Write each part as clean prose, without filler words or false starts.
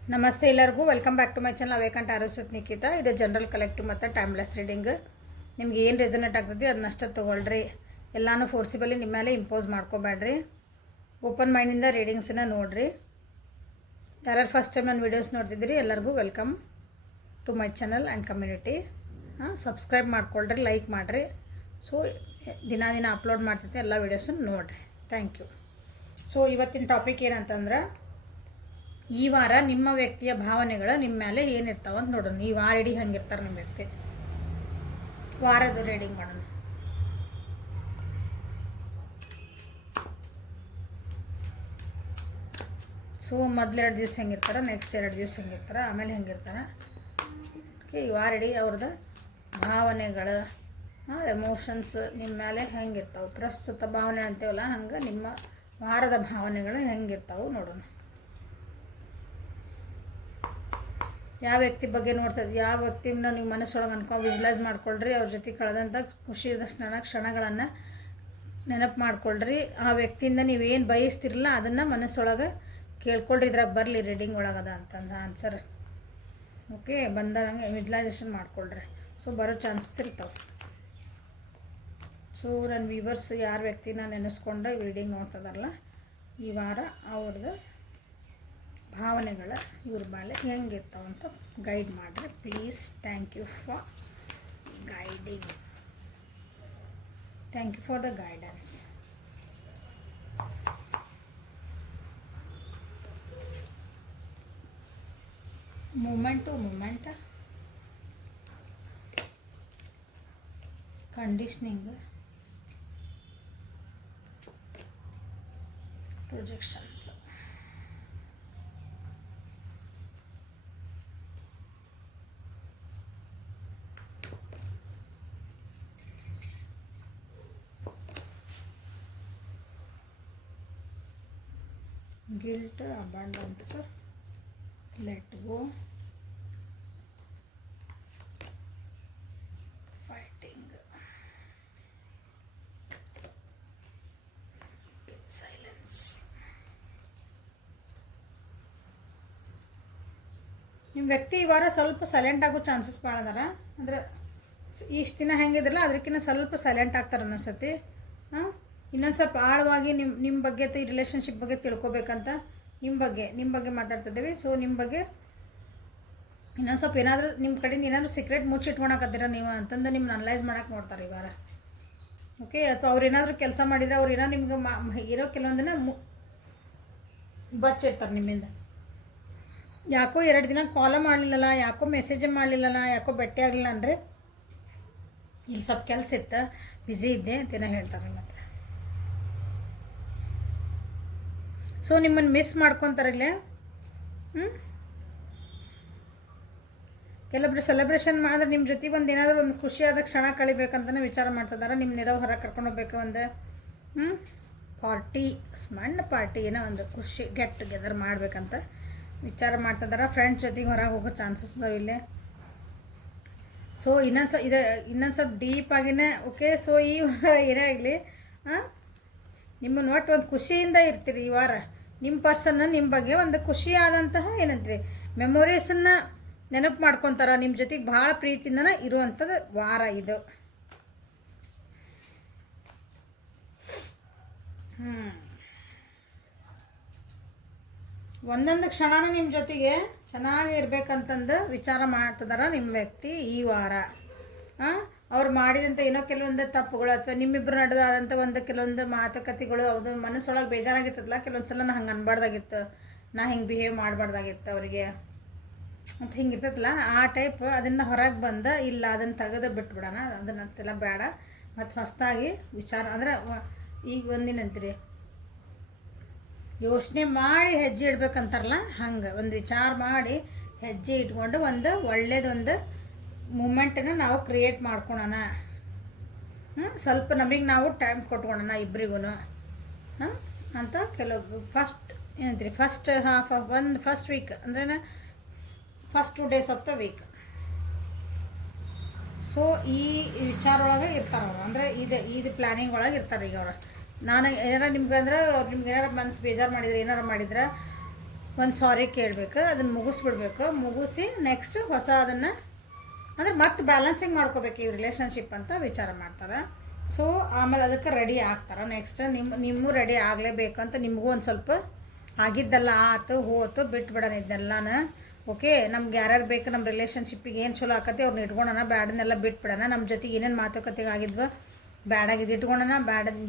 ನಮಸ್ತೆ ಎಲ್ಲರಿಗೂ welcome back to my channel awakened arose with Nikhita. ಇದು ಜನರಲ್ ಕಲೆಕ್ಟಿವ್ ಮತ್ತು ಟೈಮ್ಲೆಸ್ ರೀಡಿಂಗ್. ನಿಮ್ಗೆ ಏನು ರೆಸನೇಟ್ ಆಗ್ತದೆ ಅದನ್ನಷ್ಟೇ ತೊಗೊಳ್ರಿ. ಎಲ್ಲನೂ ಫೋರ್ಸಿಬಲಿ ನಿಮ್ಮ ಮೇಲೆ ಇಂಪೋಸ್ ಮಾಡ್ಕೋಬೇಡ್ರಿ. ಓಪನ್ ಮೈಂಡಿಂದ ರೀಡಿಂಗ್ಸನ್ನ ನೋಡಿರಿ. ಯಾರು ಫಸ್ಟ್ ಟೈಮ್ ನನ್ನ ವೀಡಿಯೋಸ್ ನೋಡ್ತಿದ್ದೀರಿ ಎಲ್ಲರಿಗೂ welcome to my channel and community. Subscribe ಮಾಡ್ಕೊಳ್ರಿ, ಲೈಕ್ ಮಾಡಿರಿ. ಸೊ ದಿನ ಅಪ್ಲೋಡ್ ಮಾಡ್ತಿದ್ದೆ ಎಲ್ಲ ವೀಡಿಯೋಸನ್ನು ನೋಡಿರಿ. Thank you. ಸೊ ಇವತ್ತಿನ ಟಾಪಿಕ್ ಏನಂತಂದ್ರೆ, ಈ ವಾರ ನಿಮ್ಮ ವ್ಯಕ್ತಿಯ ಭಾವನೆಗಳು ನಿಮ್ಮ ಮೇಲೆ ಏನಿರ್ತಾವ ಅಂತ ನೋಡೋಣ. ಈ ವಾರ ಇಡೀ ಹಂಗಿರ್ತಾರೆ ನಿಮ್ಮ ವ್ಯಕ್ತಿ. ವಾರದ ರೀಡಿಂಗ್ ಮಾಡೋಣ. ಸೊ ಮೊದಲು 2 ದಿವಸ ಹೆಂಗಿರ್ತಾರೆ, ನೆಕ್ಸ್ಟ್ 2 ದಿವಸ ಹೆಂಗಿರ್ತಾರೆ, ಆಮೇಲೆ ಹೆಂಗಿರ್ತಾರೆ. ಓಕೆ, ಈ ವಾರ ಇಡೀ ಅವ್ರದ್ದು ಭಾವನೆಗಳು, ಎಮೋಷನ್ಸ್ ನಿಮ್ಮ ಮೇಲೆ ಹೆಂಗಿರ್ತಾವೆ, ಪ್ರಸ್ತುತ ಭಾವನೆ ಅಂತೀವಲ್ಲ ಹಂಗೆ ನಿಮ್ಮ ವಾರದ ಭಾವನೆಗಳು ಹೆಂಗಿರ್ತಾವೆ ನೋಡೋಣ. ಯಾವ ವ್ಯಕ್ತಿ ಬಗ್ಗೆ ನೋಡ್ತದೆ, ಯಾವ ವ್ಯಕ್ತಿನ ನೀವು ಮನಸ್ಸೊಳಗೆ ವಿಜುವಲೈಸ್ ಮಾಡ್ಕೊಳ್ರಿ. ಅವ್ರ ಜೊತೆ ಕಳೆದಂಥ ಖುಷಿಯಾದ ಕ್ಷಣಗಳನ್ನು ನೆನಪು ಮಾಡ್ಕೊಳ್ರಿ. ಆ ವ್ಯಕ್ತಿಯಿಂದ ನೀವೇನು ಬಯಸ್ತಿರಲ್ಲ ಅದನ್ನು ಮನಸ್ಸೊಳಗೆ ಕೇಳ್ಕೊಳ್ರಿ. ಇದ್ರಾಗ ಬರಲಿ ರೀಡಿಂಗ್ ಒಳಗದ ಅಂತಂದು ಆನ್ಸರ್. ಓಕೆ, ಬಂದಂಗೆ ವಿಜುವಲೈಸೇಷನ್ ಮಾಡ್ಕೊಳ್ರಿ. ಸೊ ಬರೋ ಚಾನ್ಸಸ್ ಇರ್ತಾವೆ. ಸೊ ನನ್ನ ವ್ಯೂವರ್ಸ್ ಯಾರ ವ್ಯಕ್ತಿನ ನೆನೆಸ್ಕೊಂಡು ರೀಡಿಂಗ್ ನೋಡ್ತದಾರಲ್ಲ, ಈ ವಾರ ಅವ್ರದ್ದು ಭಾವನೆಗಳು ಇವ್ರ ಮೇಲೆ ಹೆಂಗಿರ್ತಾವಂತ ಗೈಡ್ ಮಾಡಿರಿ please. Thank you for guiding. Thank you for the guidance. Moment to moment, conditioning, projections. Guilt, abundance, let go, fighting, silence. ನಿಮ್ಮ ವ್ಯಕ್ತಿ ಈ ವಾರ ಸ್ವಲ್ಪ ಸೈಲೆಂಟ್ ಆಗೋ ಚಾನ್ಸಸ್ ಭಾಳ ಅದಾರ. ಅಂದ್ರೆ ಇಷ್ಟು ದಿನ ಹೆಂಗಿದ್ರಲ್ಲ ಅದಕ್ಕಿಂತ ಸ್ವಲ್ಪ ಸೈಲೆಂಟ್ ಆಗ್ತಾರೆ ಅನ್ನಿಸ್ತತಿ. ಇನ್ನೊಂದು ಸ್ವಲ್ಪ ಆಳವಾಗಿ ನಿಮ್ಮ ಬಗ್ಗೆ ಈ ರಿಲೇಷನ್ಶಿಪ್ ಬಗ್ಗೆ ತಿಳ್ಕೊಬೇಕಂತ ನಿಮ್ಮ ಬಗ್ಗೆ ಮಾತಾಡ್ತಿದ್ದೀವಿ. ಸೊ ನಿಮ್ಮ ಬಗ್ಗೆ ಇನ್ನೊಂದು ಸ್ವಲ್ಪ ಏನಾದರೂ ನಿಮ್ಮ ಕಡೆಯಿಂದ ಏನಾದರೂ ಸೀಕ್ರೆಟ್ ಮುಚ್ಚಿಟ್ಕೊಳಕತ್ತೀರ ನೀವು ಅಂತಂದು ನಿಮ್ಮನ್ನ ಅನಲೈಸ್ ಮಾಡೋಕೆ ನೋಡ್ತಾರೆ ಈ ವಾರ. ಓಕೆ, ಅಥವಾ ಅವ್ರು ಏನಾದರೂ ಕೆಲಸ ಮಾಡಿದರೆ ಅವ್ರು ಏನೋ ನಿಮ್ಗೆ ಇರೋ ಕೆಲವೊಂದನ್ನ ಬಚ್ಚಿರ್ತಾರೆ ನಿಮ್ಮಿಂದ. ಯಾಕೋ 2 ದಿನ ಕಾಲ ಮಾಡಲಿಲ್ಲಲ್ಲ, ಯಾಕೋ ಮೆಸೇಜೇ ಮಾಡಲಿಲ್ಲಲ್ಲ, ಯಾಕೋ ಭೇಟಿ ಆಗಲಿಲ್ಲ ಅಂದರೆ ಇಲ್ಲಿ ಸ್ವಲ್ಪ ಕೆಲಸ ಇತ್ತು, ಬ್ಯುಸಿ ಇದ್ದೆ ಅಂತೇನೋ ಹೇಳ್ತಾರೆ ಮತ್ತೆ. ಸೊ ನಿಮ್ಮನ್ನು ಮಿಸ್ ಮಾಡ್ಕೊತಾರಲ್ಲೇ. ಕೆಲವೊಬ್ರು ಸೆಲೆಬ್ರೇಷನ್ ಮಾಡಿದ್ರೆ ನಿಮ್ಮ ಜೊತೆಗೆ ಒಂದು ಏನಾದರೂ ಒಂದು ಖುಷಿಯಾದ ಕ್ಷಣ ಕಳಿಬೇಕಂತಲೇ ವಿಚಾರ ಮಾಡ್ತಿದ್ದಾರೆ. ನಿಮ್ಮ ನೆರವು ಹೊರಗೆ ಕರ್ಕೊಂಡು ಹೋಗ್ಬೇಕು, ಒಂದು ಪಾರ್ಟಿ, ಸಣ್ಣ ಪಾರ್ಟಿ, ಏನೋ ಒಂದು ಖುಷಿ ಗೆಟ್ ಟುಗೆದರ್ ಮಾಡಬೇಕಂತ ವಿಚಾರ ಮಾಡ್ತಿದ್ದಾರೆ. ಫ್ರೆಂಡ್ಸ್ ಜೊತೆಗೆ ಹೊರಗೆ ಹೋಗೋ ಚಾನ್ಸಸ್ ಇದಾವೆ ಇಲ್ಲೇ. ಸೊ ಇನ್ನೊಂದು ಸ್ವಲ್ಪ ಡೀಪಾಗಿನೇ. ಓಕೆ, ಸೊ ಈ ವಾರ ಏನೇ ಆಗಲಿ ನಿಮ್ಮನ್ನು ಒಟ್ಟು ಒಂದು ಖುಷಿಯಿಂದ ಇರ್ತೀರಿ ಈ ವಾರ. ನಿಮ್ಮ ಪರ್ಸನ್ನ ನಿಮ್ಮ ಬಗ್ಗೆ ಒಂದು ಖುಷಿಯಾದಂತಹ ಏನಂತೀರಿ ಮೆಮೊರೀಸನ್ನು ನೆನಪು ಮಾಡ್ಕೊತಾರ. ನಿಮ್ಮ ಜೊತೆಗೆ ಭಾಳ ಪ್ರೀತಿಯಿಂದನೇ ಇರುವಂಥದ್ದು ವಾರ ಇದು. ಒಂದೊಂದು ಕ್ಷಣನೂ ನಿಮ್ಮ ಜೊತೆಗೆ ಚೆನ್ನಾಗಿ ಇರಬೇಕಂತಂದು ವಿಚಾರ ಮಾಡ್ತಿದಾರ ನಿಮ್ಮ ವ್ಯಕ್ತಿ ಈ ವಾರ. ಅವ್ರು ಮಾಡಿದಂಥ ಏನೋ ಕೆಲವೊಂದು ತಪ್ಪುಗಳು ಅಥವಾ ನಿಮ್ಮಿಬ್ಬರು ನಡೆದಾದಂಥ ಒಂದು ಕೆಲವೊಂದು ಮಾತುಕತೆಗಳು ಅದು ಮನಸ್ಸೊಳಗೆ ಬೇಜಾರಾಗಿರ್ತದಲ್ಲ. ಕೆಲವೊಂದು ಸಲ ನಾ ಹಂಗೆ ಅನ್ಬಾರ್ದಾಗಿತ್ತು, ನಾ ಹಿಂಗೆ ಬಿಹೇವ್ ಮಾಡಬಾರ್ದಾಗಿತ್ತು ಅವರಿಗೆ ಅಂತ ಹಿಂಗೆ ಇರ್ತದಲ್ಲ, ಆ ಟೈಪ್ ಅದನ್ನು ಹೊರಗೆ ಬಂದ ಇಲ್ಲ ಅದನ್ನು ತೆಗೆದು ಬಿಟ್ಬಿಡೋಣ, ಅದನ್ನಂತೆಲ್ಲ ಬೇಡ. ಮತ್ತು ಹೊಸದಾಗಿ ವಿಚಾರ ಅಂದ್ರೆ ಈಗ ಒಂದಿನಂತೀರಿ ಯೋಚನೆ ಮಾಡಿ ಹೆಜ್ಜೆ ಇಡ್ಬೇಕಂತಾರಲ್ಲ, ಹಂಗೆ ಒಂದು ವಿಚಾರ ಮಾಡಿ ಹೆಜ್ಜೆ ಇಟ್ಕೊಂಡು ಒಂದು ಒಳ್ಳೇದೊಂದು ಮೂಮೆಂಟನ್ನು ನಾವು ಕ್ರಿಯೇಟ್ ಮಾಡ್ಕೊಳೋಣ. ಸ್ವಲ್ಪ ನಮಗೆ ನಾವು ಟೈಮ್ ಕೊಟ್ಕೊಳೋಣ ಇಬ್ಬರಿಗೂ ಅಂತ. ಕೆಲವು ಫಸ್ಟ್ ಏನಂತೀರಿ first half of first week ಅಂದ್ರೆ first 2 days of the week. So ಈ ವಿಚಾರ ಒಳಗೆ ಇರ್ತಾರೆ ಅವರು. ಅಂದರೆ ಇದು ಪ್ಲ್ಯಾನಿಂಗ್ ಒಳಗೆ ಇರ್ತಾರೆ ಈಗ ಅವರು. ನಾನು ಏನಾರ ನಿಮ್ಗೆ ಅಂದ್ರೆ ನಿಮ್ಗೆ ಏನಾರು ಮನಸ್ಸು ಬೇಜಾರು ಮಾಡಿದ್ರೆ ಏನಾರು ಮಾಡಿದ್ರೆ ಒಂದು ಸಾರಿ ಕೇಳಬೇಕು, ಅದನ್ನು ಮುಗಿಸ್ಬಿಡ್ಬೇಕು. ಮುಗಿಸಿ ನೆಕ್ಸ್ಟ್ ಹೊಸ ಅದನ್ನು ಅಂದರೆ ಮತ್ತೆ ಬ್ಯಾಲೆನ್ಸಿಂಗ್ ಮಾಡ್ಕೋಬೇಕು ಈ ರಿಲೇಷನ್ಶಿಪ್ ಅಂತ ವಿಚಾರ ಮಾಡ್ತಾರೆ. ಸೊ ಆಮೇಲೆ ಅದಕ್ಕೆ ರೆಡಿ ಆಗ್ತಾರೆ. ನೆಕ್ಸ್ಟ್ ನಿಮ್ಮೂ ರೆಡಿ ಆಗಲೇಬೇಕು ಅಂತ ನಿಮಗೂ ಒಂದು ಸ್ವಲ್ಪ ಆಗಿದ್ದೆಲ್ಲ ಆತು ಹೋತು ಬಿಟ್ಬಿಡೋಣ ಇದೆಲ್ಲನ. ಓಕೆ, ನಮ್ಗೆ ಯಾರ್ಯಾರು ಬೇಕು ನಮ್ಮ ರಿಲೇಷನ್ಶಿಪ್ಪಿಗೆ ಏನು ಚಲೋ ಆಕತಿ ಅವ್ರನ್ನ ಇಟ್ಕೊಳ್ಳೋಣ, ಬ್ಯಾಡನ್ನೆಲ್ಲ ಬಿಟ್ಬಿಡೋಣ. ನಮ್ಮ ಜೊತೆಗೆ ಏನೇನು ಮಾತುಕತೆಗೆ ಆಗಿದ್ವ ಬ್ಯಾಡಾಗಿದ್ದು ಇಟ್ಕೊಳ್ಳೋಣ,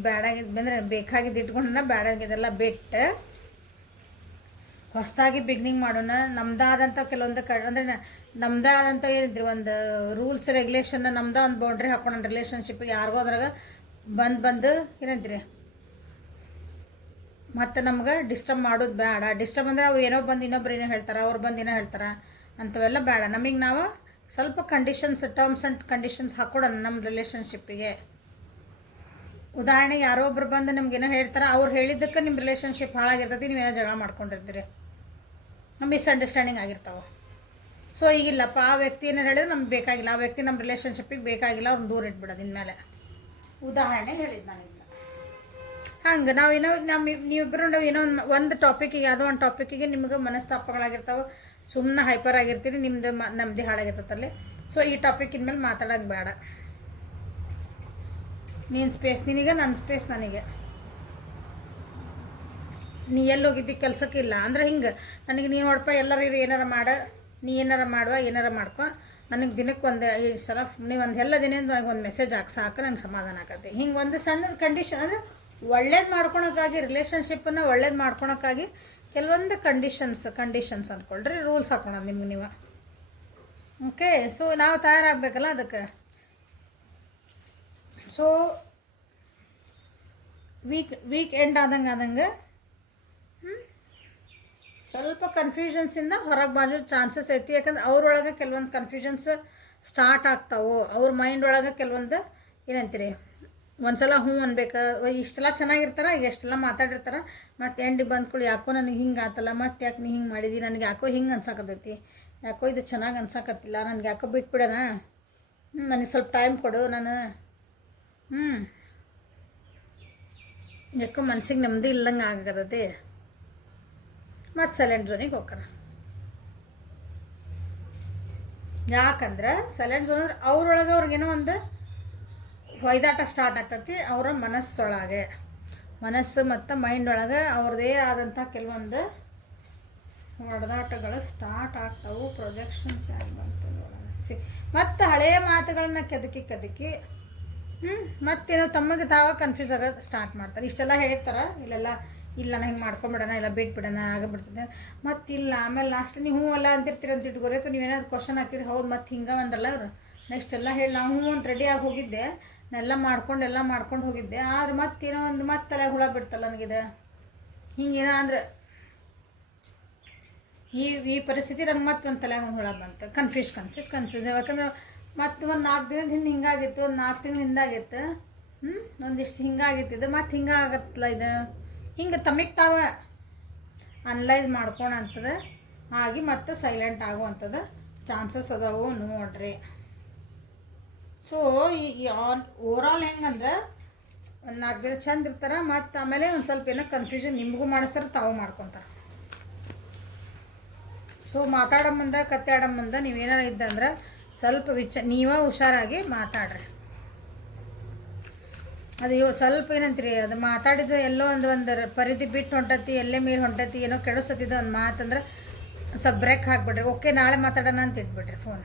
ಬ್ಯಾಡಾಗಿದ್ದು ಬಂದರೆ ಬೇಕಾಗಿದ್ದು ಇಟ್ಕೊಳ್ಳೋಣ, ಬ್ಯಾಡಾಗಿದ್ದೆಲ್ಲ ಬಿಟ್ಟು ಹೊಸದಾಗಿ ಬಿಗ್ನಿಂಗ್ ಮಾಡೋಣ. ನಮ್ದಾದಂಥ ಕೆಲವೊಂದು ಅಂದರೆ ನಮ್ದಾದಂಥ ಏನಿದ್ರಿ ಒಂದು ರೂಲ್ಸ್ ರೆಗ್ಯುಲೇಷನ್ನ ನಮ್ದು ಒಂದು ಬೌಂಡ್ರಿ ಹಾಕೋಣ ರಿಲೇಷನ್ಶಿಪ್ಪಿಗೆ. ಯಾರಿಗೋ ಅದ್ರಾಗ ಬಂದು ಏನಂತೀರಿ ಮತ್ತು ನಮ್ಗೆ ಡಿಸ್ಟರ್ಬ್ ಮಾಡೋದು ಬೇಡ. ಡಿಸ್ಟರ್ಬ್ ಅಂದರೆ ಅವ್ರು ಏನೋ ಬಂದು ಇನ್ನೊಬ್ರು ಏನೋ ಹೇಳ್ತಾರೆ, ಅವ್ರು ಬಂದು ಏನೋ ಹೇಳ್ತಾರೆ, ಅಂಥವೆಲ್ಲ ಬೇಡ. ನಮಗೆ ನಾವು ಸ್ವಲ್ಪ ಕಂಡೀಷನ್ಸ್, ಟರ್ಮ್ಸ್ ಆ್ಯಂಡ್ ಕಂಡೀಷನ್ಸ್ ಹಾಕೊಡೋಣ ನಮ್ಮ ರಿಲೇಷನ್ಶಿಪ್ಪಿಗೆ. ಉದಾಹರಣೆಗೆ ಯಾರೋ ಒಬ್ರು ಬಂದು ನಿಮ್ಗೇನೋ ಹೇಳ್ತಾರೆ, ಅವ್ರು ಹೇಳಿದ್ದಕ್ಕೆ ನಿಮ್ಮ ರಿಲೇಷನ್ಶಿಪ್ ಹಾಳಾಗಿರ್ತೈತಿ, ನೀವೇನೋ ಜಗಳ ಮಾಡ್ಕೊಂಡಿರ್ತೀರಿ, ಮಿಸ್ಅಂಡರ್ಸ್ಟ್ಯಾಂಡಿಂಗ್ ಆಗಿರ್ತಾವೆ. ಸೊ ಈಗಿಲ್ಲಪ್ಪ, ಆ ವ್ಯಕ್ತಿ ಏನಾರು ಹೇಳಿದ್ರೆ ನಮ್ಗೆ ಬೇಕಾಗಿಲ್ಲ, ಆ ವ್ಯಕ್ತಿ ನಮ್ಮ ರಿಲೇಷನ್ಶಿಪ್ಪಿಗೆ ಬೇಕಾಗಿಲ್ಲ, ಅವ್ರನ್ನ ದೂರ ಇಟ್ಬಿಡೋದು ಇನ್ಮೇಲೆ. ಉದಾಹರಣೆ ಹೇಳಿದ್ದು ನಾನು ಇದನ್ನ. ಹಂಗೆ ನೀವಿಬ್ಬರು ಏನೋ ಒಂದು ಟಾಪಿಕಿಗೆ, ಯಾವುದೋ ಒಂದು ಟಾಪಿಕಿಗೆ ನಿಮ್ಗೆ ಮನಸ್ತಾಪಗಳಾಗಿರ್ತಾವೆ, ಸುಮ್ಮನೆ ಹೈಪರ್ ಆಗಿರ್ತೀರಿ, ನಿಮ್ಮದು ನಮ್ಮದೇ ಹಾಳಾಗಿರ್ತೈತಲ್ಲಿ. ಸೊ ಈ ಟಾಪಿಕ್ ಇನ್ಮೇಲೆ ಮಾತಾಡೋಕೆ ಬೇಡ. ನೀನು ಸ್ಪೇಸ್ ನಿನಗೆ, ನನ್ನ ಸ್ಪೇಸ್ ನನಗೆ. ನೀ ಎಲ್ಲಿ ಹೋಗಿದ್ದಿ ಕೆಲಸಕ್ಕಿಲ್ಲ ಅಂದರೆ ಹಿಂಗೆ ನನಗೆ ನೀನು ನೋಡಪ್ಪ ಎಲ್ಲರೂ ಏನಾರು ನೀ ಏನಾರು ಮಾಡುವ ಏನಾರು ಮಾಡ್ಕೊ, ನನಗೆ ದಿನಕ್ಕೆ ಒಂದು ಸಲ ನೀವು ಒಂದು ಎಲ್ಲ ದಿನ ನನಗೆ ಒಂದು ಮೆಸೇಜ್ ಹಾಕಿ ಸಾಕು, ನನಗೆ ಸಮಾಧಾನ ಆಗತ್ತೆ. ಹಿಂಗೆ ಒಂದು ಸಣ್ಣ ಕಂಡೀಷನ್ ಅಂದರೆ ಒಳ್ಳೇದು ಮಾಡ್ಕೊಳಕ್ಕಾಗಿ, ರಿಲೇಷನ್ಶಿಪ್ಪನ್ನು ಒಳ್ಳೇದು ಮಾಡ್ಕೊಳಕ್ಕಾಗಿ ಕೆಲವೊಂದು ಕಂಡೀಷನ್ಸ್ ಅಂದ್ಕೊಳ್ರಿ, ರೂಲ್ಸ್ ಹಾಕೋಣ ನಿಮ್ಗೆ ನೀವು. ಓಕೆ, ಸೊ ನಾವು ತಯಾರಾಗಬೇಕಲ್ಲ ಅದಕ್ಕೆ. ಸೊ ವೀಕ್ ಎಂಡ್ ಆದಂಗೆ ಸ್ವಲ್ಪ ಕನ್ಫ್ಯೂಷನ್ಸಿಂದ ಹೊರಗೆ ಬಾಜು ಚಾನ್ಸಸ್ ಐತಿ. ಯಾಕಂದ್ರೆ ಅವ್ರೊಳಗೆ ಕೆಲವೊಂದು ಕನ್ಫ್ಯೂಷನ್ಸ್ ಸ್ಟಾರ್ಟ್ ಆಗ್ತಾವೆ, ಅವ್ರ ಮೈಂಡ್ ಒಳಗೆ ಕೆಲವೊಂದು ಏನಂತೀರಿ ಒಂದು ಸಲ ಹ್ಞೂ ಅನ್ಬೇಕು, ಇಷ್ಟೆಲ್ಲ ಚೆನ್ನಾಗಿರ್ತಾರೆ, ಎಷ್ಟೆಲ್ಲ ಮಾತಾಡಿರ್ತಾರೆ, ಮತ್ತು ಎಂಡಿಗೆ ಬಂದ್ಕೊಳ್ಳಿ ಯಾಕೋ ನನಗೆ ಹಿಂಗೆ ಆತಲ್ಲ, ಮತ್ತು ಯಾಕೆ ನೀ ಹಿಂಗೆ ಮಾಡಿದಿ, ನನಗೆ ಯಾಕೋ ಹಿಂಗೆ ಅನ್ಸಾಕತ್ತೈತಿ, ಯಾಕೋ ಇದು ಚೆನ್ನಾಗಿ ಅನ್ಸಾಕತ್ತಿಲ್ಲ, ನನಗೆ ಯಾಕೋ ಬಿಟ್ಬಿಡೋಣ, ನನಗೆ ಸ್ವಲ್ಪ ಟೈಮ್ ಕೊಡು, ನಾನು ಯಾಕೋ ಮನ್ಸಿಗೆ ನೆಮ್ಮದಿ ಇಲ್ಲಂಗೆ ಆಗತೈತಿ, ಮತ್ತು ಸೈಲೆಂಟ್ ಝೋನಿಗೆ ಹೋಗೋಣ. ಯಾಕಂದ್ರೆ ಸೈಲೆಂಟ್ ಝೋನ್ ಅಂದ್ರೆ ಅವ್ರೊಳಗೆ ಅವ್ರಿಗೇನೋ ಒಂದು ಹೊಯ್ದಾಟ ಸ್ಟಾರ್ಟ್ ಆಗ್ತೈತಿ ಅವರ ಮನಸ್ಸು ಮತ್ತು ಮೈಂಡ್ ಒಳಗೆ ಅವ್ರದ್ದೇ ಆದಂಥ ಕೆಲವೊಂದು ಹೊಡೆದಾಟಗಳು ಸ್ಟಾರ್ಟ್ ಆಗ್ತಾವೆ. ಪ್ರೊಜೆಕ್ಷನ್ಸ್ ಯಾರು ಬಂತು ಮತ್ತು ಹಳೆಯ ಮಾತುಗಳನ್ನ ಕೆದಕಿ ಮತ್ತೇನೋ ತಮಗೆ ತಾವ ಕನ್ಫ್ಯೂಸ್ ಆಗೋದು ಸ್ಟಾರ್ಟ್ ಮಾಡ್ತಾರೆ. ಇಷ್ಟೆಲ್ಲ ಹೇಳ್ತಾರೆ, ಇಲ್ಲ ನಾ ಹಿಂಗೆ ಮಾಡ್ಕೊಂಬಿಡೋಣ, ಇಲ್ಲ ಬಿಟ್ಬಿಡೋಣ ಆಗಿಬಿಡ್ತದೆ, ಮತ್ತಿಲ್ಲ ಆಮೇಲೆ ಲಾಸ್ಟ್ ನೀವು ಹ್ಞೂ ಅಲ್ಲ ಅಂತಿರ್ತೀರಿ ಅಂತ ಇಟ್ಕೊರಿ, ಅಥವಾ ನೀವೇನಾದ್ರು ಕ್ವಶನ್ ಹಾಕಿರಿ, ಹೌದು ಮತ್ತು ಹಿಂಗೆ ಅಂದ್ರಲ್ಲ ಅವರು ನೆಕ್ಸ್ಟ್ ಎಲ್ಲ ಹೇಳಿ ನಾವು ಹ್ಞೂ ಅಂತ ರೆಡಿಯಾಗಿ ಹೋಗಿದ್ದೆ, ಎಲ್ಲ ಮಾಡ್ಕೊಂಡು ಹೋಗಿದ್ದೆ, ಆದ್ರೆ ಮತ್ತೇನೋ ಒಂದು ಮತ್ತೆ ತಲೆ ಹುಳ ಬಿಡ್ತಲ್ಲ ನನಗಿದೆ, ಹಿಂಗೇನೋ ಅಂದ್ರೆ ಈ ಪರಿಸ್ಥಿತಿ ನಮ್ಗೆ ಮತ್ತೆ ಒಂದು ತಲೆ ಹುಳ ಬಂತು, ಕನ್ಫ್ಯೂಸ್. ಯಾಕಂದ್ರೆ ಮತ್ತು ಒಂದು 4 ದಿನದ ಹಿಂದೆ ಹಿಂಗಾಗಿತ್ತು, ಒಂದು 4 ತಿಂಗಳು ಹಿಂದಾಗಿತ್ತು, ಒಂದಿಷ್ಟು ಹಿಂಗಾಗಿತ್ತಿದ್ದು, ಮತ್ತು ಹಿಂಗೆ ಆಗತ್ತಲ್ಲ ಇದು, ಹಿಂಗೆ ತಮಗೆ ತಾವ ಅನಲೈಸ್ ಮಾಡ್ಕೊಳಂಥದ್ದು ಆಗಿ ಮತ್ತು ಸೈಲೆಂಟ್ ಆಗುವಂಥದ್ದು ಚಾನ್ಸಸ್ ಅದಾವು ನೋಡ್ರಿ. ಸೊ ಈ ಓವರಾಲ್ ಹೆಂಗಂದ್ರೆ ಒಂದು 4 ದಿನ ಚಂದ ಇರ್ತಾರೆ, ಮತ್ತು ಆಮೇಲೆ ಒಂದು ಸ್ವಲ್ಪ ಏನೋ ಕನ್ಫ್ಯೂಷನ್ ನಿಮಗೂ ಮಾಡಿಸ್ತಾರೆ, ತಾವು ಮಾಡ್ಕೊತಾರೆ. ಸೊ ಮಾತಾಡೋ ಮುಂದೆ ಕತೆ ಆಡೋ ಮುಂದೆ ನೀವೇನಾರು ಇದ್ದಂದ್ರೆ ಸ್ವಲ್ಪ ನೀವೇ ಹುಷಾರಾಗಿ ಮಾತಾಡ್ರಿ. ಅದು ಸ್ವಲ್ಪ ಏನಂತೀರಿ, ಅದು ಮಾತಾಡಿದ ಎಲ್ಲೋ ಒಂದು ಪರಿಧಿ ಬಿಟ್ಟು ಹೊಂಟತಿ, ಎಲ್ಲೇ ಮೀರಿ ಹೊಂಟತಿ, ಏನೋ ಕೆಡಿಸ್ತತಿದ್ದು ಒಂದು ಮಾತಂದ್ರೆ ಸ್ವಲ್ಪ ಬ್ರೇಕ್ ಹಾಕ್ಬಿಡ್ರಿ. ಓಕೆ ನಾಳೆ ಮಾತಾಡೋಣ ಅಂತ ಇಟ್ಬಿಡ್ರಿ ಫೋನ್.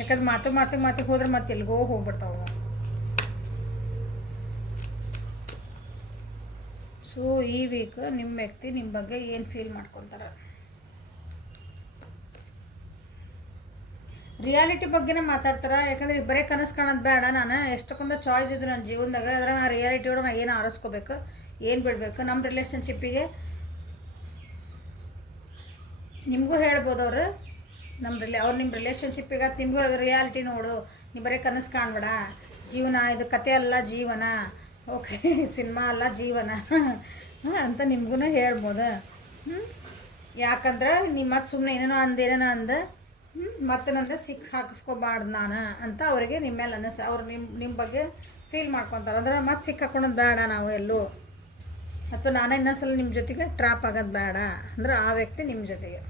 ಯಾಕಂದ್ರೆ ಮಾತಿಗೆ ಹೋದ್ರೆ ಮತ್ತೆ ಎಲ್ಲಿಗೋ ಹೋಗ್ಬಿಡ್ತಾವೆ. ಸೊ ಈ ವೀಕ್ ನಿಮ್ಮ ವ್ಯಕ್ತಿ ನಿಮ್ಮ ಬಗ್ಗೆ ಏನು ಫೀಲ್ ಮಾಡ್ಕೊತಾರೆ, ರಿಯಾಲಿಟಿ ಬಗ್ಗೆನೇ ಮಾತಾಡ್ತಾರೆ. ಯಾಕಂದ್ರೆ ಬರೀ ಕನಸು ಕಾಣೋದು ಬೇಡ, ನಾನು ಎಷ್ಟಕ್ಕೊಂದು ಚಾಯ್ಸ್ ಇದ್ದು ನನ್ನ ಜೀವನದಾಗ, ಅದ್ರ ನಾನು ರಿಯಾಲಿಟಿ ಒಳಗೆ ನಾನು ಏನು ಆರಿಸ್ಕೋಬೇಕು, ಏನು ಬಿಡಬೇಕು. ನಮ್ಮ ರಿಲೇಷನ್ಶಿಪ್ಪಿಗೆ ನಿಮಗೂ ಹೇಳ್ಬೋದು ಅವರು, ನಿಮ್ಮ ರಿಲೇಷನ್ಶಿಪ್ಪಿಗೆ ನಿಮಗೂ ರಿಯಾಲಿಟಿ ನೋಡು, ನೀವು ಬರೀ ಕನಸು ಕಾಣಬೇಡ, ಜೀವನ ಇದು ಕತೆ ಅಲ್ಲ ಜೀವನ, ಓಕೆ ಸಿನಿಮಾ ಅಲ್ಲ ಜೀವನ ಅಂತ ನಿಮಗೂ ಹೇಳ್ಬೋದು. ಯಾಕಂದ್ರೆ ನೀವು ಮತ್ತೆ ಸುಮ್ಮನೆ ಏನೇನೋ ಅಂದ ಮತ್ತೆ ನನ್ನ ಹಾಕಿಸ್ಕೋಬಾರ್ದು ನಾನು ಅಂತ ಅವರಿಗೆ ನಿಮ್ಮ ಮೇಲೆ ಅವ್ರು ನಿಮ್ಮ ಬಗ್ಗೆ ಫೀಲ್ ಮಾಡ್ಕೊತಾರೆ. ಅಂದ್ರೆ ಮತ್ತೆ ಹಾಕ್ಕೊಳೋದು ಬೇಡ ನಾವು ಎಲ್ಲೂ. ಅಥವಾ ನಾನೇ ಇನ್ನೊಂದ್ಸಲ ನಿಮ್ಮ ಜೊತೆಗೆ ಟ್ರಾಪ್ ಆಗೋದು ಬೇಡ ಅಂದ್ರೆ ಆ ವ್ಯಕ್ತಿ ನಿಮ್ಮ ಜೊತೆಗೆ.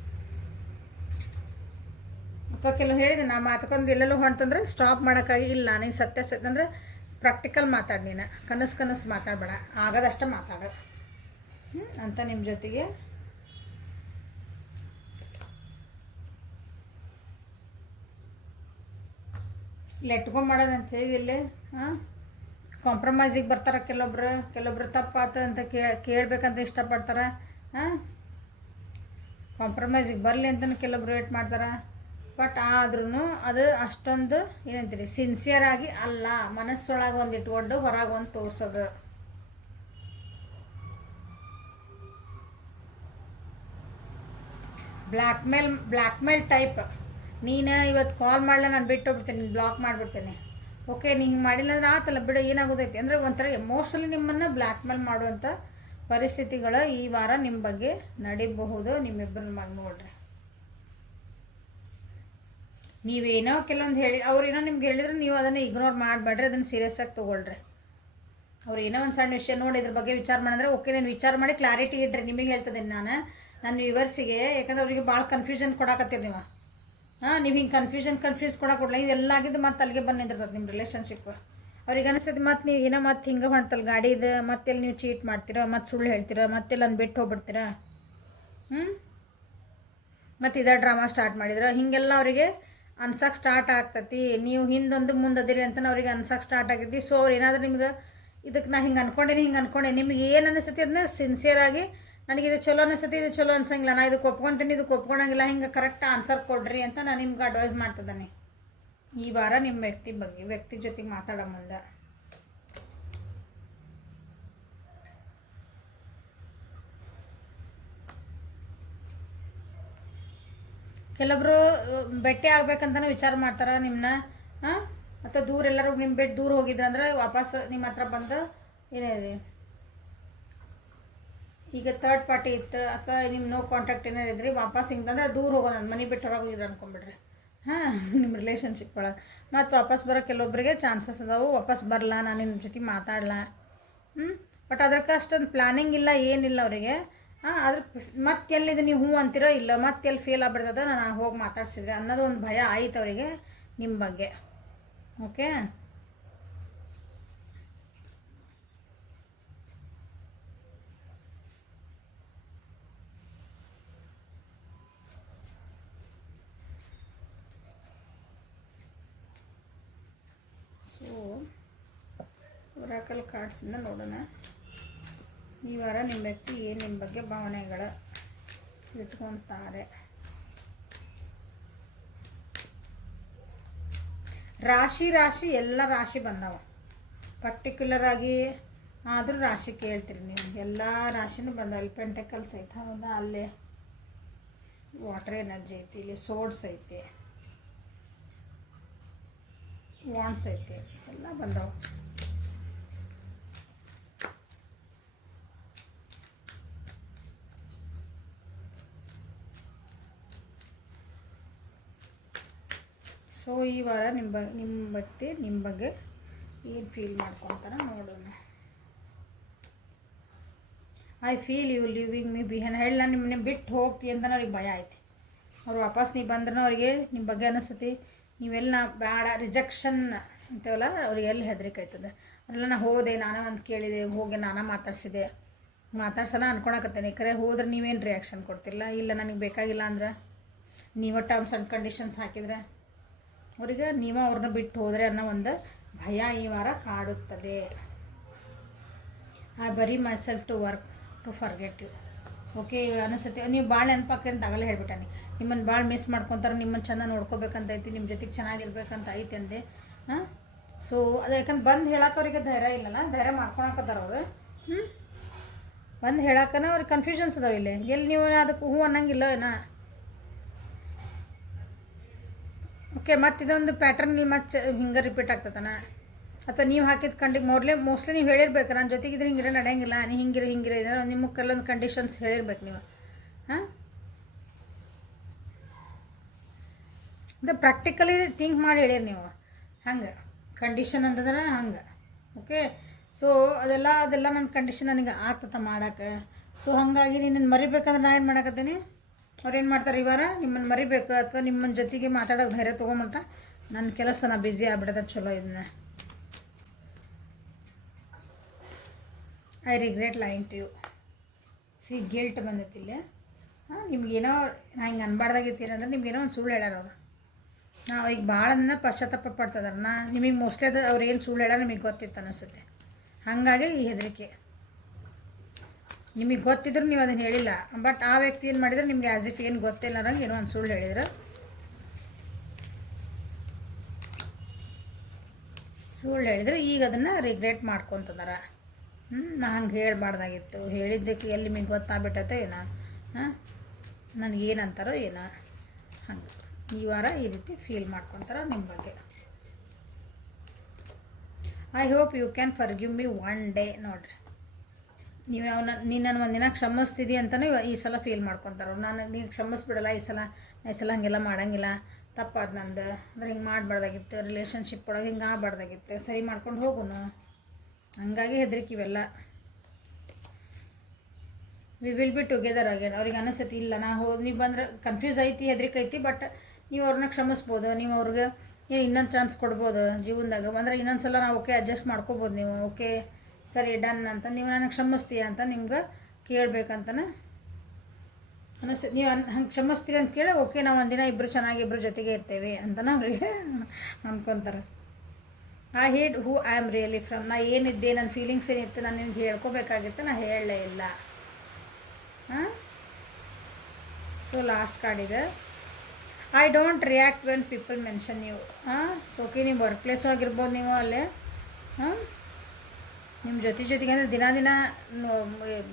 ಅಥವಾ ಕೆಲವು ಹೇಳಿದೆ ನಾ ಮಾತಕ್ಕೊಂದು ಎಲ್ಲೆಲ್ಲೂ ಹೊಂಟಂದ್ರೆ ಸ್ಟಾಪ್ ಮಾಡೋಕ್ಕಾಗಿ ಇಲ್ಲ ನೀನು ಸತ್ಯ ಅಂದರೆ ಪ್ರಾಕ್ಟಿಕಲ್ ಮಾತಾಡಿ, ನೀನು ಕನಸು ಮಾತಾಡಬೇಡ, ಆಗೋದಷ್ಟೇ ಮಾತಾಡು ಅಂತ ನಿಮ್ಮ ಜೊತೆಗೆ. ಲೆಟ್ಕೊ ಮಾಡೋದಂತ ಹೇಳಿದಿಲ್ಲ. ಹಾಂ, ಕಾಂಪ್ರಮೈಸಿಗೆ ಬರ್ತಾರೆ ಕೆಲವೊಬ್ರು ತಪ್ಪಾತು ಅಂತ ಕೇಳಬೇಕಂತ ಇಷ್ಟಪಡ್ತಾರೆ. ಹಾಂ, ಕಾಂಪ್ರಮೈಸಿಗೆ ಬರಲಿ ಅಂತಲೂ ಕೆಲವೊಬ್ರು ವೇಟ್ ಮಾಡ್ತಾರೆ. ಬಟ್ ಆದ್ರೂ ಅದು ಅಷ್ಟೊಂದು ಏನಂತೀರಿ ಸಿನ್ಸಿಯರಾಗಿ ಅಲ್ಲ, ಮನಸ್ಸೊಳಗೆ ಒಂದು ಇಟ್ಕೊಂಡು ಹೊರಗೆ ಒಂದು ತೋರಿಸೋದು. ಬ್ಲ್ಯಾಕ್ ಮೇಲ್ ಟೈಪ್. ನೀನು ಇವತ್ತು ಕಾಲ್ ಮಾಡಲ, ನಾನು ಬಿಟ್ಟು ಹೋಗ್ಬಿಡ್ತೇನೆ, ನೀನು ಬ್ಲಾಕ್ ಮಾಡಿಬಿಡ್ತೇನೆ. ಓಕೆ, ನೀನು ಹಿಂಗೆ ಮಾಡಿಲ್ಲ ಅಂದ್ರೆ ಆತಲ್ಲ ಬಿಡು, ಏನಾಗೋದೈತಿ ಅಂದರೆ ಒಂಥರ ಎಮೋಷ್ನಲಿ ನಿಮ್ಮನ್ನು ಬ್ಲ್ಯಾಕ್ ಮೇಲ್ ಮಾಡುವಂಥ ಪರಿಸ್ಥಿತಿಗಳು ಈ ವಾರ ನಿಮ್ಮ ಬಗ್ಗೆ ನಡೀಬಹುದು. ನಿಮ್ಮಿಬ್ಬರ ಮಗ ನೋಡ್ರಿ, ನೀವೇನೋ ಕೆಲವೊಂದು ಹೇಳಿ ಅವ್ರೇನೋ ನಿಮ್ಗೆ ಹೇಳಿದ್ರೆ ನೀವು ಅದನ್ನು ಇಗ್ನೋರ್ ಮಾಡಬೇಡ್ರಿ, ಅದನ್ನು ಸೀರಿಯಸ್ ಆಗಿ ತೊಗೊಳ್ರಿ. ಅವ್ರು ಏನೋ ಒಂದು ಸಣ್ಣ ವಿಷಯ ನೋಡಿ ಇದ್ರ ಬಗ್ಗೆ ವಿಚಾರ ಮಾಡಿದ್ರೆ ಓಕೆ, ನಾನು ವಿಚಾರ ಮಾಡಿ ಕ್ಲಾರಿಟಿ ಇಡ್ರಿ. ನಿಮಗೆ ಹೇಳ್ತದೇನೆ ನನ್ನ ವ್ಯೂವರ್ಸಿಗೆ, ಯಾಕಂದ್ರೆ ಅವರಿಗೆ ಭಾಳ ಕನ್ಫ್ಯೂಷನ್ ಕೊಡಾಕತ್ತೀರಿ ನೀವು. ಹಾಂ, ನೀವು ಹಿಂಗೆ ಕನ್ಫ್ಯೂಸ್ ಕೊಡೋಲ್ಲ, ಇದೆಲ್ಲ ಆಗಿದ್ದು ಮತ್ತೆ ಅಲ್ಲಿಗೆ ಬಂದಿರ್ತದೆ ನಿಮ್ಮ ರಿಲೇಷನ್ಶಿಪ್. ಅವ್ರಿಗೆ ಅನಿಸ್ತದೆ ಮತ್ತೆ ನೀವು ಏನೋ ಮತ್ತೆ ಹಿಂಗೆ ಹೊಂಟಲ್ಲ ಗಾಡಿದು, ಮತ್ತೆಲ್ಲಿ ನೀವು ಚೀಟ್ ಮಾಡ್ತೀರ, ಮತ್ತೆ ಸುಳ್ಳು ಹೇಳ್ತೀರ, ಮತ್ತೆಲ್ಲ ನಾನು ಬಿಟ್ಟು ಹೋಗ್ಬಿಡ್ತೀರಾ. ಮತ್ತು ಇದೇ ಡ್ರಾಮಾ ಸ್ಟಾರ್ಟ್ ಮಾಡಿದ್ರೆ ಹಿಂಗೆಲ್ಲ ಅವರಿಗೆ ಅನ್ಸಕ್ಕೆ ಸ್ಟಾರ್ಟ್ ಆಗ್ತತಿ. ನೀವು ಹಿಂದೊಂದು ಮುಂದದಿರಿ ಅಂತ ಅವ್ರಿಗೆ ಅನ್ಸಕ್ಕೆ ಸ್ಟಾರ್ಟ್ ಆಗೈತಿ. ಸೊ ಅವ್ರು ಏನಾದರೂ ನಿಮ್ಗೆ ಇದಕ್ಕೆ ನಾ ಹಿಂಗೆ ಅನ್ಕೊಂಡೆ ನಿಮಗೆ ಏನು ಅನಿಸ್ತೈತಿ ಅದನ್ನ ಸಿನ್ಸಿಯರಾಗಿ, ನನಗಿದು ಚಲೋ ಅನಿಸ್ತೈತಿ, ಇದು ಚಲೋ ಅನ್ಸಂಗಿಲ್ಲ, ನಾ ಇದಕ್ಕೆ ಒಪ್ಕೊತೀನಿ, ಇದಕ್ಕೆ ಒಪ್ಕೊಳಂಗಿಲ್ಲ, ಹಿಂಗೆ ಕರೆಕ್ಟ್ ಆನ್ಸರ್ ಕೊಡ್ರಿ ಅಂತ ನಾನು ನಿಮ್ಗೆ ಅಡ್ವೈಸ್ ಮಾಡ್ತಿದ್ದಾನೆ ಈ ವಾರ. ನಿಮ್ಮ ವ್ಯಕ್ತಿ ಜೊತೆಗೆ ಮಾತಾಡೋ ಮುಂದೆ ಕೆಲವೊಬ್ರು ಭೇಟಿ ಆಗ್ಬೇಕಂತಲೂ ವಿಚಾರ ಮಾಡ್ತಾರೆ ನಿಮ್ಮನ್ನ. ಹಾಂ, ಅಥವಾ ದೂರ ಎಲ್ಲರೂ ನಿಮ್ಮ ಬಿಟ್ಟು ದೂರ ಹೋಗಿದ್ರಂದ್ರೆ ವಾಪಸ್ ನಿಮ್ಮ ಹತ್ರ ಬಂದು ಏನೇ ಈಗ ಥರ್ಡ್ ಪಾರ್ಟಿ ಇತ್ತು ಅಥವಾ ನಿಮ್ಮ ನೋ ಕಾಂಟ್ಯಾಕ್ಟ್ ಏನಾರು ಇದ್ರಿ, ವಾಪಸ್ ಹಿಂಗಂದ್ರೆ ದೂರ ಹೋಗೋದು, ಮನೆ ಬಿಟ್ಟು ಹೊರಗೆ ಹೋಗಿದ್ರು ಅನ್ಕೊಂಬಿಡ್ರಿ. ಹಾಂ, ನಿಮ್ಮ ರಿಲೇಷನ್ಶಿಪ್ ಒಳಗೆ ಮತ್ತು ವಾಪಸ್ ಬರೋ ಕೆಲವೊಬ್ಬರಿಗೆ ಚಾನ್ಸಸ್ ಅದಾವೆ, ವಾಪಸ್ ಬರಲ್ಲ, ನಾನು ನಿಮ್ಮ ಜೊತೆ ಮಾತಾಡಲ್ಲ. ಬಟ್ ಅದಕ್ಕೆ ಅಷ್ಟೊಂದು ಪ್ಲ್ಯಾನಿಂಗ್ ಇಲ್ಲ, ಏನಿಲ್ಲ ಅವರಿಗೆ. ಹಾಂ, ಅದ್ರ ಮತ್ತೆ ಎಲ್ಲಿದೆ ನೀವು ಹ್ಞೂ ಅಂತಿರೋ ಇಲ್ಲ, ಮತ್ತೆ ಎಲ್ಲಿ ಫೇಲ್ ಆಗ್ಬಿಡ್ತದ, ನಾನು ಹೋಗಿ ಮಾತಾಡ್ಸಿದ್ರೆ ಅನ್ನೋದು ಒಂದು ಭಯ ಆಯ್ತು ಅವರಿಗೆ ನಿಮ್ಮ ಬಗ್ಗೆ. ಓಕೆ, ಸೊ ಒರಾಕಲ್ ಕಾರ್ಡ್ಸಿಂದ ನೋಡೋಣ ಈ ವಾರ ನಿಮ್ಮ ವ್ಯಕ್ತಿ ಏನು ನಿಮ್ಮ ಬಗ್ಗೆ ಭಾವನೆಗಳು ಇಟ್ಕೊತಾರೆ. ರಾಶಿ ಎಲ್ಲ ರಾಶಿ ಬಂದಾವ, ಪರ್ಟಿಕ್ಯುಲರ್ ಆಗಿ ಆದರೂ ರಾಶಿ ಕೇಳ್ತೀರಿ ನೀವು. ಎಲ್ಲ ರಾಶಿನೂ ಬಂದಾವ. ಇಲ್ಲಿ ಪೆಂಟಕಲ್ಸ್ ಐತೆ, ಹೌದಾ, ಅಲ್ಲೇ ವಾಟರ್ ಎನರ್ಜಿ ಐತಿ, ಇಲ್ಲಿ ಸೋಡ್ಸ್ ಐತಿ, ವಾಂಡ್ಸ್ ಐತಿ, ಎಲ್ಲ ಬಂದಾವ. ಸೊ ಈ ವಾರ ನಿಮ್ಮ ವ್ಯಕ್ತಿ ನಿಮ್ಮ ಬಗ್ಗೆ ಏನು ಫೀಲ್ ಮಾಡ್ಕೊತಾರ ನೋಡೋಣ. I feel you leaving me behind. ಹೇಳಿ ನಾನು ನಿಮ್ಮನ್ನ ಬಿಟ್ಟು ಹೋಗ್ತೀನಿ ಅಂತ ಅವ್ರಿಗೆ ಭಯ ಐತಿ. ಅವ್ರು ವಾಪಸ್ ನೀವು ಬಂದ್ರೂ ಅವ್ರಿಗೆ ನಿಮ್ಮ ಬಗ್ಗೆ ಅನಿಸ್ತತಿ ನೀವೆಲ್ಲ ಬೇಡ, ರಿಜೆಕ್ಷನ್ ಅಂತೇವಲ್ಲ, ಅವ್ರಿಗೆ ಎಲ್ಲಿ ಹೆದರಿಕೆ ಆಯ್ತದೆ. ಅವರೆಲ್ಲ ನಾ ಹೋದೆ, ನಾನೇ ಒಂದು ಕೇಳಿದೆ, ಹೋಗಿ ನಾನೇ ಮಾತಾಡ್ಸೋಣ ಅನ್ಕೊಳಕತ್ತೇನೆ. ಕರೆ ಹೋದ್ರೆ ನೀವೇನು ರಿಯಾಕ್ಷನ್ ಕೊಡ್ತಿಲ್ಲ, ಇಲ್ಲ ನನಗೆ ಬೇಕಾಗಿಲ್ಲ ಅಂದ್ರೆ ನೀವು ಟರ್ಮ್ಸ್ ಆ್ಯಂಡ್ ಕಂಡೀಷನ್ಸ್ ಹಾಕಿದರೆ ಅವ್ರಿಗೆ ನೀವು ಅವ್ರನ್ನ ಬಿಟ್ಟು ಹೋದರೆ ಅನ್ನೋ ಒಂದು ಭಯ ಈ ವಾರ ಕಾಡುತ್ತದೆ. I bury myself to work to forget you. Okay, ಅನಿಸುತ್ತೆ ನೀವು ಭಾಳ ನೆನಪಾಕೆ ಅಂತ ಆಗಲೇ ಹೇಳ್ಬಿಟ್ಟಾನೆ. ನಿಮ್ಮನ್ನು ಭಾಳ ಮಿಸ್ ಮಾಡ್ಕೊತಾರೆ, ನಿಮ್ಮನ್ನು ಚೆಂದ ನೋಡ್ಕೋಬೇಕಂತ ಐತಿ, ನಿಮ್ಮ ಜೊತೆಗೆ ಚೆನ್ನಾಗಿರ್ಬೇಕಂತ ಐತಿ ಅಂದೆ. ಹಾಂ, ಸೊ ಅದು ಯಾಕಂದ್ರೆ ಬಂದು ಹೇಳಕ್ಕೆ ಅವ್ರಿಗೆ ಧೈರ್ಯ ಇಲ್ಲಲ್ಲ, ಧೈರ್ಯ ಮಾಡ್ಕೊಳಕತ್ತಾರ ಅವರು. ಬಂದು ಹೇಳಕ್ಕನ ಅವ್ರಿಗೆ ಕನ್ಫ್ಯೂಷನ್ಸ್ ಅದಾವೆ. ಇಲ್ಲಿ ಎಲ್ಲಿ ನೀವು ಅದಕ್ಕೆ ಹೂ ಅನ್ನಂಗಿಲ್ಲ ಏನೋ. ಓಕೆ, ಮತ್ತು ಇದೊಂದು ಪ್ಯಾಟರ್ನ್ ಇಲ್ಲಿ ಮತ್ತೆ ಹಿಂಗೆ ರಿಪೀಟ್ ಆಗ್ತದನ, ಅಥವಾ ನೀವು ಹಾಕಿದ ಮೋಸ್ಟ್ಲಿ ನೀವು ಹೇಳಿರ್ಬೇಕು, ನನ್ನ ಜೊತೆಗಿದ್ರೆ ಹಿಂಗಿರೋ ನಡೆಯಂಗಿಲ್ಲ, ನೀ ಹಿಂಗಿರೋ ಏನಾರು ನಿಮಗೆ ಕೆಲವೊಂದು ಕಂಡೀಷನ್ಸ್ ಹೇಳಿರ್ಬೇಕು ನೀವು. ಹಾಂ, ಅದು ಪ್ರಾಕ್ಟಿಕಲಿ ಥಿಂಕ್ ಮಾಡಿ ಹೇಳಿರಿ ನೀವು. ಹಂಗೆ ಕಂಡೀಷನ್ ಅಂತಂದ್ರೆ ಹಂಗೆ. ಓಕೆ, ಸೊ ಅದೆಲ್ಲ ನನ್ನ ಕಂಡೀಷನ್ ನನಗೆ ಆಗ್ತದೆ ಮಾಡೋಕ್ಕೆ. ಸೊ ಹಾಗಾಗಿ ನಿನ್ನನ್ನು ಮರಿಬೇಕಂದ್ರೆ ನಾ ಏನು ಮಾಡಕತ್ತೀನಿ, ಅವ್ರೇನು ಮಾಡ್ತಾರೆ, ಈ ವಾರ ನಿಮ್ಮನ್ನು ಮರಿಬೇಕು ಅಥವಾ ನಿಮ್ಮನ್ನ ಜೊತೆಗೆ ಮಾತಾಡೋಕೆ ಧೈರ್ಯ ತೊಗೊಂಬಿಟ್ಟ ನನ್ನ ಕೆಲಸ ನಾ ಬ್ಯುಸಿ ಆಗ್ಬಿಡೋದ. ಚಲೋ ಇದನ್ನ I regret lying to you. Guilt ಬಂದೈತಿಲ್ಲ. ಹಾಂ, ನಿಮ್ಗೇನೋ ನಾ ಹಿಂಗೆ ಅನ್ಬಾರ್ದಾಗಿತ್ತು ಏನಂದ್ರೆ ನಿಮ್ಗೇನೋ ಒಂದು ಸುಳ್ಳು ಹೇಳ್ಯಾರ ಅವರು. ನಾವು ಈಗ ಭಾಳ ಪಶ್ಚಾತ್ತಾಪ ಪಡ್ತಿದಾರೆ. ನಿಮಗೆ ಮೋಸ್ಟ್ಲಿ ಅದು ಅವ್ರು ಏನು ಸುಳ್ಳು ಹೇಳ್ಯಾರ ನಿಮಗೆ ಗೊತ್ತಿತ್ತು ಅನಿಸುತ್ತೆ. ಹಾಗಾಗಿ ಈ ಹೆದರಿಕೆ ನಿಮಗೆ ಗೊತ್ತಿದ್ರು ನೀವು ಅದನ್ನು ಹೇಳಿಲ್ಲ. ಬಟ್ ಆ ವ್ಯಕ್ತಿ ಏನು ಮಾಡಿದ್ರೆ ನಿಮಗೆ ಆ್ಯಸ್ ಇಫ್ ಏನು ಗೊತ್ತಿಲ್ಲ ಅನ್ನೋಂಗೆ ಏನೋ ಒಂದು ಸುಳ್ಳು ಹೇಳಿದ್ರು. ಈಗ ಅದನ್ನು ರಿಗ್ರೆಟ್ ಮಾಡ್ಕೊತದಾರ. ನಾ ಹಂಗೆ ಹೇಳ್ಬಾರ್ದಾಗಿತ್ತು, ಹೇಳಿದ್ದಕ್ಕೆ ಎಲ್ಲಿ ನಿಮಗೆ ಗೊತ್ತಾಗ್ಬಿಟ್ಟೈತೋ ಏನೋ, ನನಗೇನಂತಾರೋ ಏನೋ. ಹಂಗೆ ಈ ವಾರ ಈ ರೀತಿ ಫೀಲ್ ಮಾಡ್ಕೊತಾರ ನಿಮ್ಮ ಬಗ್ಗೆ. I hope you can forgive me one day. ನೋಡ್ರಿ, ನೀವು ನೀನು ಒಂದಿನ ಕ್ಷಮಿಸ್ತಿದ್ದಿ ಅಂತಲೇ ಈ ಸಲ ಫೀಲ್ ಮಾಡ್ಕೊತಾರೆ. ನೀನು ಕ್ಷಮಿಸ್ಬಿಡಲ್ಲ ಈ ಸಲ ಹಾಗೆಲ್ಲ ಮಾಡೋಂಗಿಲ್ಲ, ತಪ್ಪಾದ ನಂದು ಅಂದ್ರೆ ಹಿಂಗೆ ಮಾಡಬಾರ್ದಾಗಿತ್ತು, ರಿಲೇಷನ್ಶಿಪ್ ಒಳಗೆ ಹಿಂಗೆ ಆಗಬಾರ್ದಾಗಿತ್ತು, ಸರಿ ಮಾಡ್ಕೊಂಡು ಹೋಗುನು. ಹಂಗಾಗಿ ಹೆದರಿಕೆ ಇವೆಲ್ಲ. We will be together again. ಅವ್ರಿಗೆ ಅನಿಸ್ತೈತಿ ಇಲ್ಲ ನಾ ನೀವು ಬಂದ್ರೆ ಕನ್ಫ್ಯೂಸ್ ಐತಿ, ಹೆದರಿಕೆ ಐತಿ, ಬಟ್ ನೀವು ಅವ್ರನ್ನ ಕ್ಷಮಿಸ್ಬೋದು. ನೀವು ಅವ್ರಿಗೆ ಇನ್ನೊಂದು ಚಾನ್ಸ್ ಕೊಡ್ಬೋದು ಜೀವನದಾಗ. ಅಂದ್ರೆ ಇನ್ನೊಂದು ಸಲ ನಾವು ಓಕೆ ಅಡ್ಜಸ್ಟ್ ಮಾಡ್ಕೋಬೋದು. ನೀವು ಓಕೆ ಸರಿ ಡನ್ ಅಂತ ನೀವು ನನಗೆ ಕ್ಷಮಿಸ್ತೀಯ ಅಂತ ನಿಮ್ಗೆ ಕೇಳಬೇಕಂತನ ಅನಿಸ್ತೈತಿ. ನೀವು ಹಂಗೆ ಕ್ಷಮಿಸ್ತೀರಿ ಅಂತ ಕೇಳಿ ಓಕೆ ನಾವು ಒಂದಿನ ಇಬ್ಬರು ಚೆನ್ನಾಗಿ ಇಬ್ಬರು ಜೊತೆಗೆ ಇರ್ತೇವೆ ಅಂತನ ಅವ್ರಿಗೆ ಅಂದ್ಕೊತಾರೆ. I hid who I am really from. ನಾ ಏನಿದ್ದೆ, ನನ್ನ ಫೀಲಿಂಗ್ಸ್ ಏನಿತ್ತು ನಾನು ನಿಮ್ಗೆ ಹೇಳ್ಕೋಬೇಕಾಗಿತ್ತು, ನಾ ಹೇಳಲೇ ಇಲ್ಲ. ಹಾಂ, ಸೊ ಲಾಸ್ಟ್ ಕಾರ್ಡ್ ಇದೆ. I don't react when people mention you. ಹಾಂ, ಸೊ ಓಕೆ ನಿಮ್ಮ ವರ್ಕ್ ಪ್ಲೇಸ್ ಒಳಗಿರ್ಬೋದು ನೀವು ಅಲ್ಲೇ. ಹಾಂ, ನಿಮ್ಮ ಜೊತೆಗೆ ಅಂದರೆ ದಿನ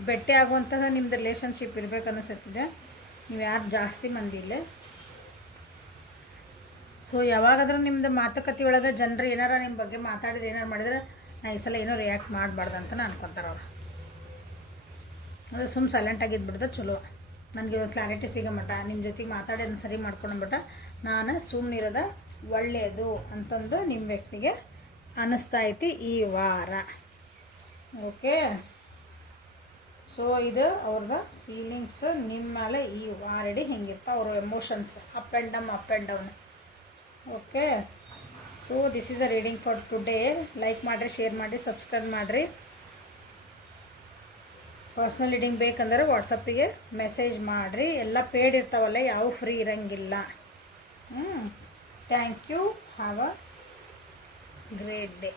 ಭೇಟಿ ಆಗುವಂತಹ ನಿಮ್ಮದು ರಿಲೇಷನ್ಶಿಪ್ ಇರಬೇಕು ಅನ್ನಿಸುತ್ತಿದೆ. ನೀವು ಯಾರು ಜಾಸ್ತಿ ಮಂದಿ ಇಲ್ಲೇ. ಸೊ ಯಾವಾಗಾದ್ರೂ ನಿಮ್ಮದು ಮಾತುಕತೆ ಒಳಗೆ ಜನರು ಏನಾರ ನಿಮ್ಮ ಬಗ್ಗೆ ಮಾತಾಡಿದ್ರೆ ಏನಾರು ಮಾಡಿದ್ರೆ ನಾ ಈ ಸಲ ಏನೋ ರಿಯಾಕ್ಟ್ ಮಾಡಬಾರ್ದು ಅಂತ ಅನ್ಕೊತಾರೆ ಅವ್ರು. ಅದು ಸುಮ್ಮನೆ ಸೈಲೆಂಟಾಗಿದ್ಬಿಡ್ದು ಚಲೋ. ನನಗೆ ಕ್ಲಾರಿಟಿ ಸಿಗೋ ಮಟ್ಟ ನಿಮ್ಮ ಜೊತೆಗೆ ಮಾತಾಡಿ ಅದನ್ನು ಸರಿ ಮಾಡ್ಕೊಂಡ್ಬಿಟ್ಟ ನಾನು ಸುಮ್ಮನಿರೋದ ಒಳ್ಳೆಯದು ಅಂತಂದು ನಿಮ್ಮ ವ್ಯಕ್ತಿಗೆ ಅನ್ನಿಸ್ತಾ ಐತಿ ಈ ವಾರ. ಓಕೆ, ಸೊ ಇದು ಅವ್ರದ್ದು ಫೀಲಿಂಗ್ಸ್ ನಿಮ್ಮ ಮೇಲೆ ಈ ವಾರಡಿ ಹೆಂಗಿರ್ತ ಅವ್ರ emotions up and down. Okay, so this is the reading for today. Like ಮಾಡಿರಿ, ಶೇರ್ ಮಾಡಿರಿ, ಸಬ್ಸ್ಕ್ರೈಬ್ ಮಾಡಿರಿ. ಪರ್ಸ್ನಲ್ ರೀಡಿಂಗ್ ಬೇಕಂದ್ರೆ ವಾಟ್ಸಪ್ಪಿಗೆ ಮೆಸೇಜ್ ಮಾಡಿರಿ. ಎಲ್ಲ ಪೇಡ್ ಇರ್ತಾವಲ್ಲ, ಯಾವ ಫ್ರೀ ಇರೋಂಗಿಲ್ಲ. Thank you. Have a great day.